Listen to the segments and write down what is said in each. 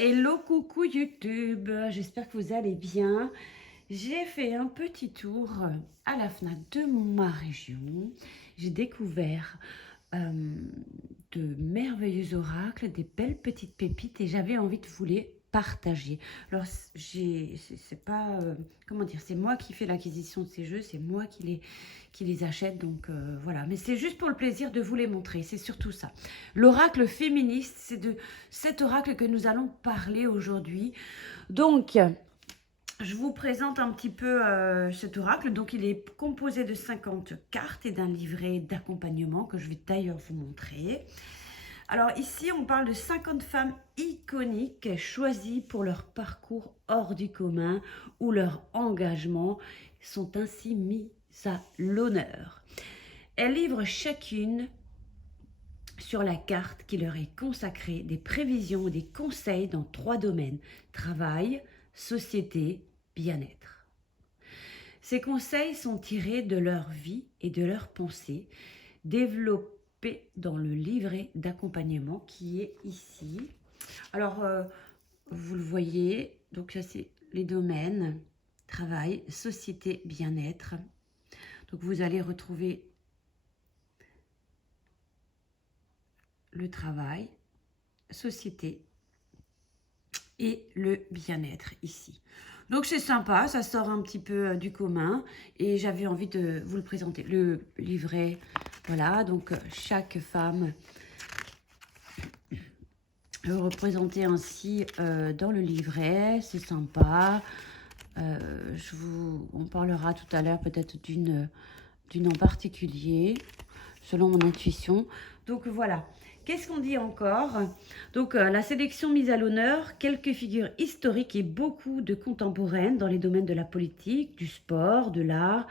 Hello, coucou YouTube, j'espère que vous allez bien. J'ai fait un petit tour à la FNAC de ma région. J'ai découvert de merveilleux oracles, des belles petites pépites et j'avais envie de vous les partager. Alors, c'est pas, comment dire, c'est moi qui fais l'acquisition de ces jeux, c'est moi qui les achète, donc voilà. Mais c'est juste pour le plaisir de vous les montrer, c'est surtout ça. L'oracle féministe, c'est de cet oracle que nous allons parler aujourd'hui. Donc, je vous présente un petit peu cet oracle. Donc, il est composé de 50 cartes et d'un livret d'accompagnement que je vais d'ailleurs vous montrer. Alors ici, on parle de 50 femmes iconiques choisies pour leur parcours hors du commun où leurs engagements sont ainsi mis à l'honneur. Elles livrent chacune sur la carte qui leur est consacrée des prévisions et des conseils dans 3 domaines: travail, société, bien-être. Ces conseils sont tirés de leur vie et de leurs pensées, développés dans le livret d'accompagnement qui est ici. Alors, vous le voyez, donc ça c'est les domaines, travail, société, bien-être. Donc vous allez retrouver le travail, société et le bien-être ici. Donc c'est sympa, ça sort un petit peu du commun et j'avais envie de vous le présenter. Le livret, voilà, donc chaque femme est représentée ainsi dans le livret, c'est sympa. On parlera tout à l'heure peut-être d'une en particulier, selon mon intuition. Donc voilà. Qu'est-ce qu'on dit encore? Donc la sélection mise à l'honneur, quelques figures historiques et beaucoup de contemporaines dans les domaines de la politique, du sport, de l'art,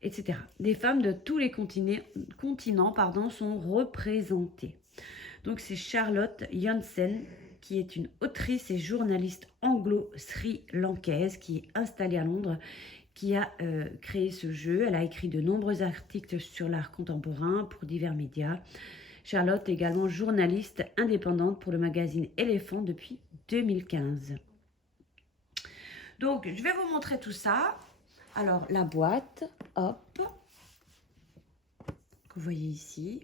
etc. Des femmes de tous les continents sont représentées. Donc c'est Charlotte Janssen, qui est une autrice et journaliste anglo-sri-lankaise qui est installée à Londres, qui a créé ce jeu. Elle a écrit de nombreux articles sur l'art contemporain pour divers médias. Charlotte est également journaliste indépendante pour le magazine Éléphant depuis 2015. Donc, je vais vous montrer tout ça. Alors, la boîte, hop, que vous voyez ici.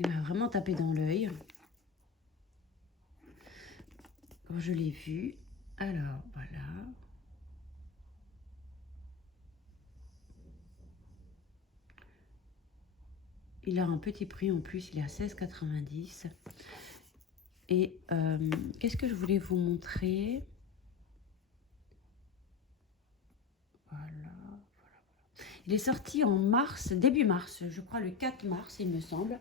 Il m'a vraiment tapé dans l'œil quand je l'ai vu. Alors, voilà. Il a un petit prix en plus, il est à 16,90 €. Et qu'est-ce que je voulais vous montrer? Voilà. Il est sorti en mars, début mars, je crois le 4 mars, il me semble.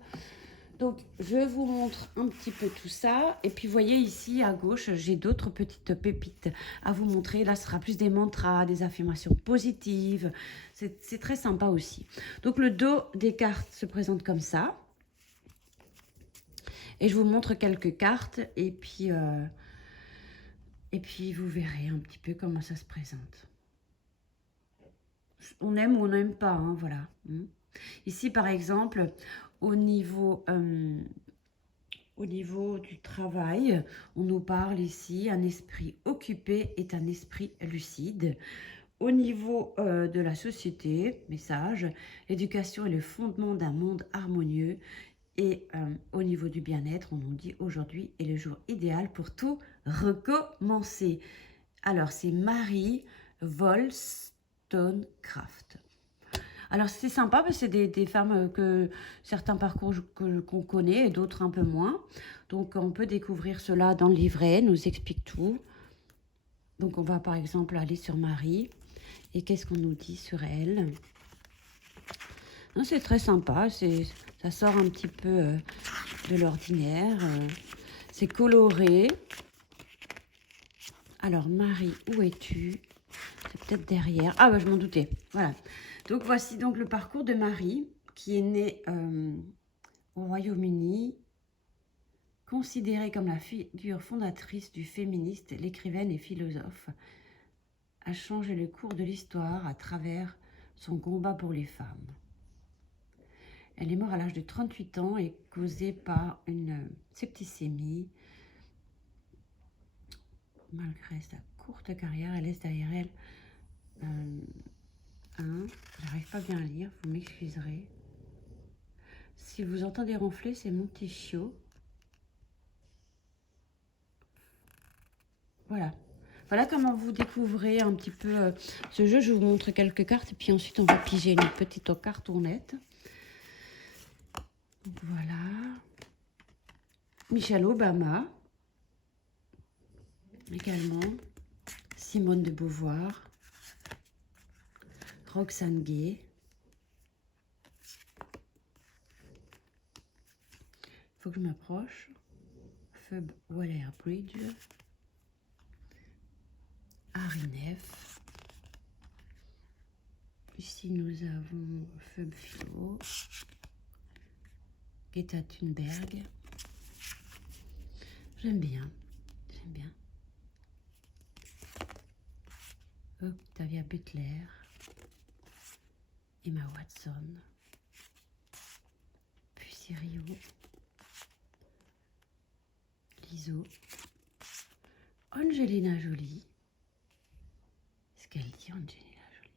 Donc, je vous montre un petit peu tout ça. Et puis, vous voyez ici, à gauche, j'ai d'autres petites pépites à vous montrer. Là, ce sera plus des mantras, des affirmations positives. C'est très sympa aussi. Donc, le dos des cartes se présente comme ça. Et je vous montre quelques cartes. Et puis vous verrez un petit peu comment ça se présente. On aime ou on n'aime pas, hein, voilà. Ici, par exemple, au niveau du travail, on nous parle ici, un esprit occupé est un esprit lucide. Au niveau de la société, message, l'éducation est le fondement d'un monde harmonieux. Et au niveau du bien-être, on nous dit aujourd'hui est le jour idéal pour tout recommencer. Alors, c'est Marie Wollstonecraft. Alors, c'est sympa parce que c'est des femmes que certains parcours qu'on connaît et d'autres un peu moins. Donc, on peut découvrir cela dans le livret, elle nous explique tout. Donc, on va par exemple aller sur Marie. Et qu'est-ce qu'on nous dit sur elle? C'est très sympa, ça sort un petit peu de l'ordinaire. C'est coloré. Alors, Marie, où es-tu? C'est peut-être derrière. Ah, bah, je m'en doutais. Voilà. Donc, voici donc le parcours de Marie, qui est née au Royaume-Uni. Considérée comme la figure fondatrice du féministe, l'écrivaine et philosophe a changé le cours de l'histoire à travers son combat pour les femmes. Elle est morte à l'âge de 38 ans et causée par une septicémie. Malgré sa courte carrière, elle laisse derrière elle j'arrive pas bien à lire, vous m'excuserez. Si vous entendez ronfler, c'est mon petit chiot. Voilà. Voilà comment vous découvrez un petit peu ce jeu. Je vous montre quelques cartes et puis ensuite on va piger une petite cartonnette. Donc voilà. Michelle Obama. Également. Simone de Beauvoir. Roxane Gay. Il faut que je m'approche. Phoebe Waller-Bridge. Harry Neff. Ici, nous avons Phoebe Philo. Greta Thunberg. J'aime bien. J'aime bien. Octavia Butler. Emma Watson. Puis Rio. Liso. Angelina Jolie. Ce qu'elle dit, Angelina Jolie.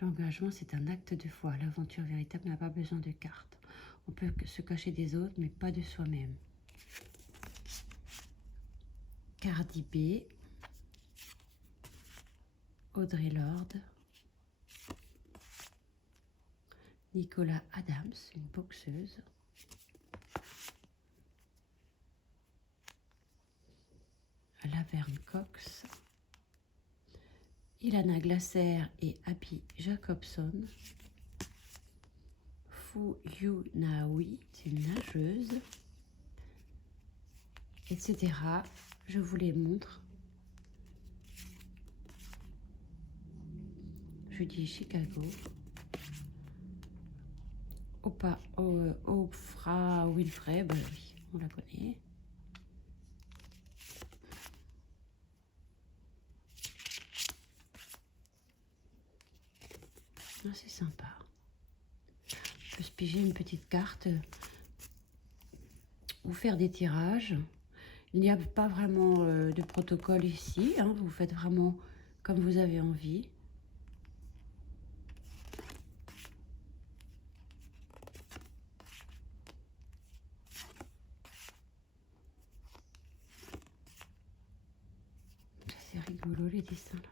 L'engagement, c'est un acte de foi. L'aventure véritable n'a pas besoin de cartes. On peut se cacher des autres, mais pas de soi-même. Cardi B. Audre Lorde. Nicolas Adams, une boxeuse. Laverne Cox. Ilana Glaser et Abby Jacobson. Fu Yunawi, c'est une nageuse. Etc. Je vous les montre. Je dis Chicago. Oprah Winfrey, bah oui, on la connaît. Ah, c'est sympa. Je peux se piger une petite carte ou faire des tirages. Il n'y a pas vraiment de protocole ici, hein. Vous faites vraiment comme vous avez envie. C'est rigolo les dessins là.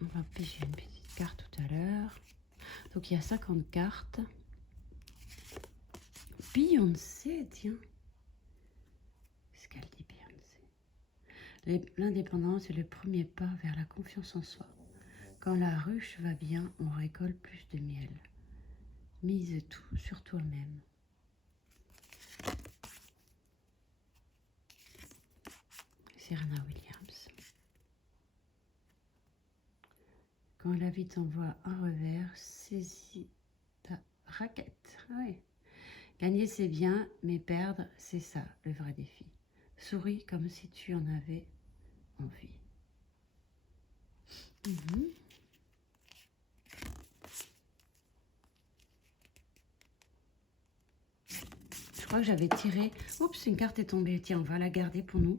On va piger une petite carte tout à l'heure. Donc il y a 50 cartes. Beyoncé, tiens. Qu'est-ce qu'elle dit, Beyoncé? L'indépendance est le premier pas vers la confiance en soi. Quand la ruche va bien, on récolte plus de miel. Mise tout sur toi-même. Serena Williams. Quand la vie t'envoie un revers, saisis ta raquette. Ouais. Gagner, c'est bien, mais perdre, c'est ça, le vrai défi. Souris comme si tu en avais envie. Je crois que j'avais tiré... Oups, une carte est tombée. Tiens, on va la garder pour nous.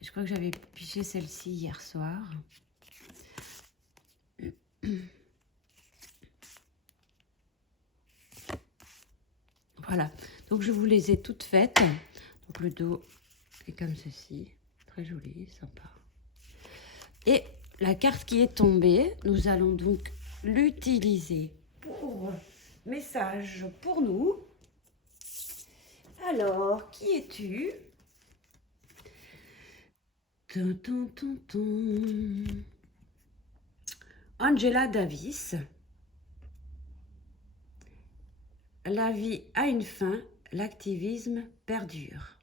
Je crois que j'avais pigé celle-ci hier soir. Voilà. Donc, je vous les ai toutes faites. Donc, le dos est comme ceci. Très joli, sympa. Et la carte qui est tombée, nous allons donc l'utiliser pour message pour nous. Alors, qui es-tu? Angela Davis. La vie a une fin, l'activisme perdure.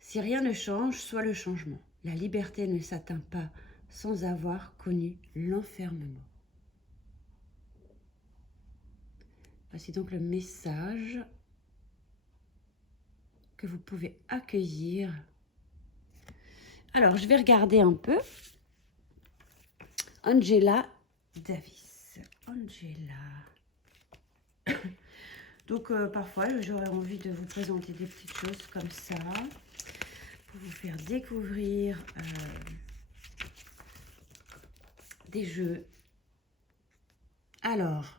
Si rien ne change, soit le changement. La liberté ne s'atteint pas sans avoir connu l'enfermement. Voici donc le message que vous pouvez accueillir. Alors, je vais regarder un peu. Angela Davis. Angela. Donc, parfois, j'aurais envie de vous présenter des petites choses comme ça pour vous faire découvrir des jeux. Alors,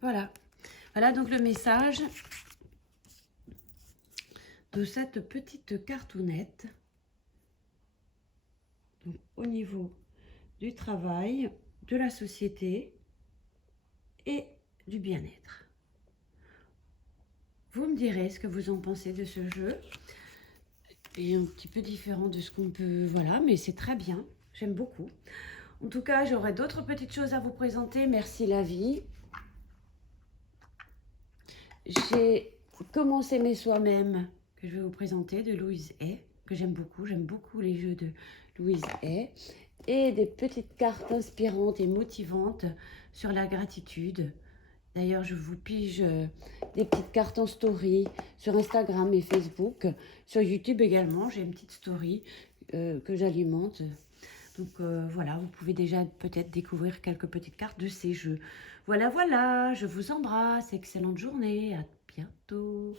voilà. Voilà donc le message de cette petite cartoonette. Donc, au niveau du travail, de la société et du bien-être. Vous me direz ce que vous en pensez de ce jeu. Il est un petit peu différent de ce qu'on peut... Voilà, mais c'est très bien. J'aime beaucoup. En tout cas, j'aurai d'autres petites choses à vous présenter. Merci la vie. J'ai commencé mes soi-même que je vais vous présenter de Louise Hay, que j'aime beaucoup. J'aime beaucoup les jeux de Louise Hay. Et des petites cartes inspirantes et motivantes sur la gratitude. D'ailleurs, je vous pige des petites cartes en story sur Instagram et Facebook. Sur YouTube également, j'ai une petite story que j'alimente. Donc voilà, vous pouvez déjà peut-être découvrir quelques petites cartes de ces jeux. Voilà, voilà, je vous embrasse. Excellente journée. À bientôt.